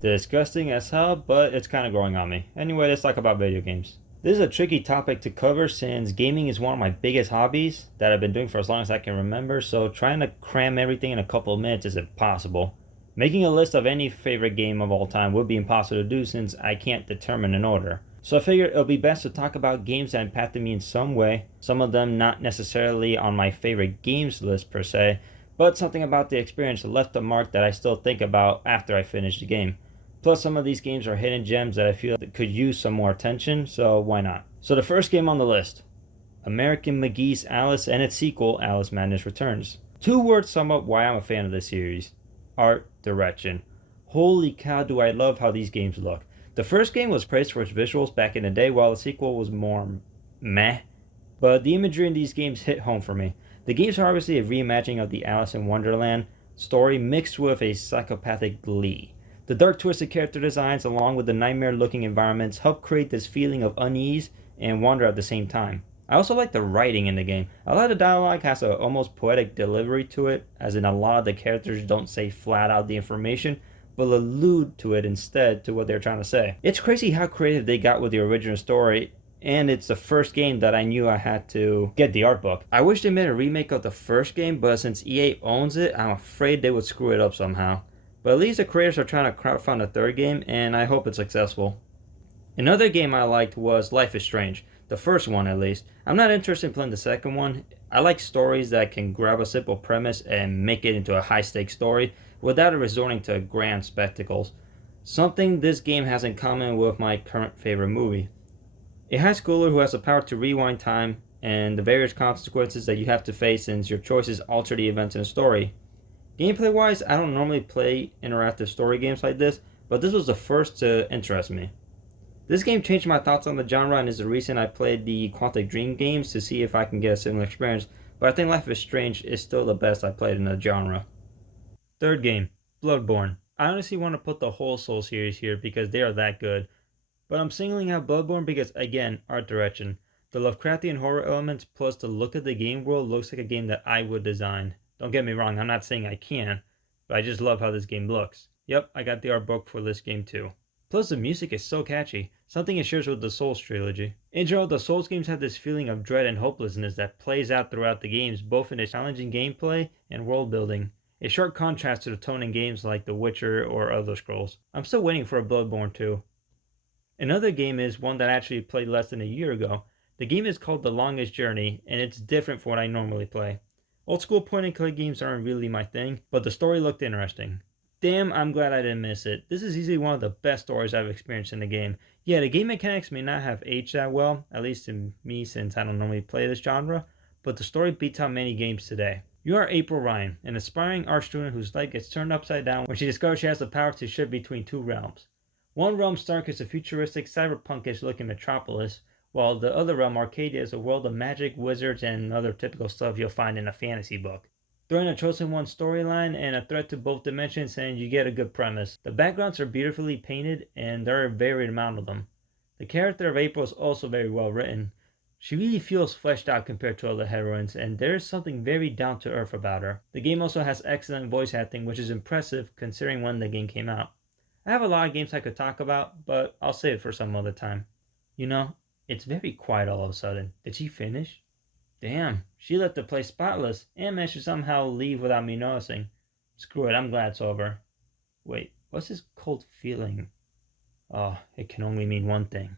Disgusting as hell, but it's kind of growing on me. Anyway, let's talk about video games. This is a tricky topic to cover since gaming is one of my biggest hobbies that I've been doing for as long as I can remember, so trying to cram everything in a couple of minutes is impossible. Making a list of any favorite game of all time would be impossible to do since I can't determine an order. So I figured it'll be best to talk about games that impacted me in some way, some of them not necessarily on my favorite games list per se, but something about the experience left a mark that I still think about after I finish the game. Plus, some of these games are hidden gems that I feel that could use some more attention, so why not? So the first game on the list, American McGee's Alice and its sequel, Alice Madness Returns. Two words sum up why I'm a fan of this series. Art, direction. Holy cow, do I love how these games look. The first game was praised for its visuals back in the day, while the sequel was more meh. But the imagery in these games hit home for me. The games are obviously a reimagining of the Alice in Wonderland story mixed with a psychopathic glee. The dark twisted character designs along with the nightmare looking environments help create this feeling of unease and wonder at the same time. I also like the writing in the game. A lot of the dialogue has a almost poetic delivery to it, as in a lot of the characters don't say flat out the information, but allude to it instead to what they're trying to say. It's crazy how creative they got with the original story, and it's the first game that I knew I had to get the art book. I wish they made a remake of the first game, but since EA owns it, I'm afraid they would screw it up somehow. But at least the creators are trying to crowdfund a third game, and I hope it's successful. Another game I liked was Life is Strange. The first one, at least. I'm not interested in playing the second one. I like stories that can grab a simple premise and make it into a high-stakes story without resorting to grand spectacles. Something this game has in common with my current favorite movie. A high schooler who has the power to rewind time and the various consequences that you have to face since your choices alter the events in a story. Gameplay wise, I don't normally play interactive story games like this, but this was the first to interest me. This game changed my thoughts on the genre and is the reason I played the Quantic Dream games to see if I can get a similar experience, but I think Life is Strange is still the best I played in the genre. Third game, Bloodborne. I honestly want to put the whole Soul series here because they are that good, but I'm singling out Bloodborne because, again, art direction. The Lovecraftian horror elements plus the look of the game world looks like a game that I would design. Don't get me wrong, I'm not saying I can, but I just love how this game looks. Yep, I got the art book for this game too. Plus the music is so catchy, something it shares with the Souls trilogy. In general, the Souls games have this feeling of dread and hopelessness that plays out throughout the games, both in its challenging gameplay and world building. A sharp contrast to the tone in games like The Witcher or Elder Scrolls. I'm still waiting for a Bloodborne 2. Another game is one that I actually played less than a year ago. The game is called The Longest Journey, and it's different from what I normally play. Old school point and click games aren't really my thing, but the story looked interesting. Damn, I'm glad I didn't miss it. This is easily one of the best stories I've experienced in the game. Yeah, the game mechanics may not have aged that well, at least to me since I don't normally play this genre, but the story beats out many games today. You are April Ryan, an aspiring art student whose life gets turned upside down when she discovers she has the power to shift between two realms. One realm, Stark, is a futuristic, cyberpunkish looking metropolis, while the other realm, Arcadia, is a world of magic, wizards, and other typical stuff you'll find in a fantasy book. Throw in a Chosen One storyline and a threat to both dimensions and you get a good premise. The backgrounds are beautifully painted and there are a varied amount of them. The character of April is also very well written. She really feels fleshed out compared to other heroines, and there is something very down to earth about her. The game also has excellent voice acting, which is impressive considering when the game came out. I have a lot of games I could talk about, but I'll save it for some other time. You know, it's very quiet all of a sudden. Did she finish? Damn, she left the place spotless and managed to somehow leave without me noticing. Screw it, I'm glad it's over. Wait, what's this cold feeling? Oh, it can only mean one thing.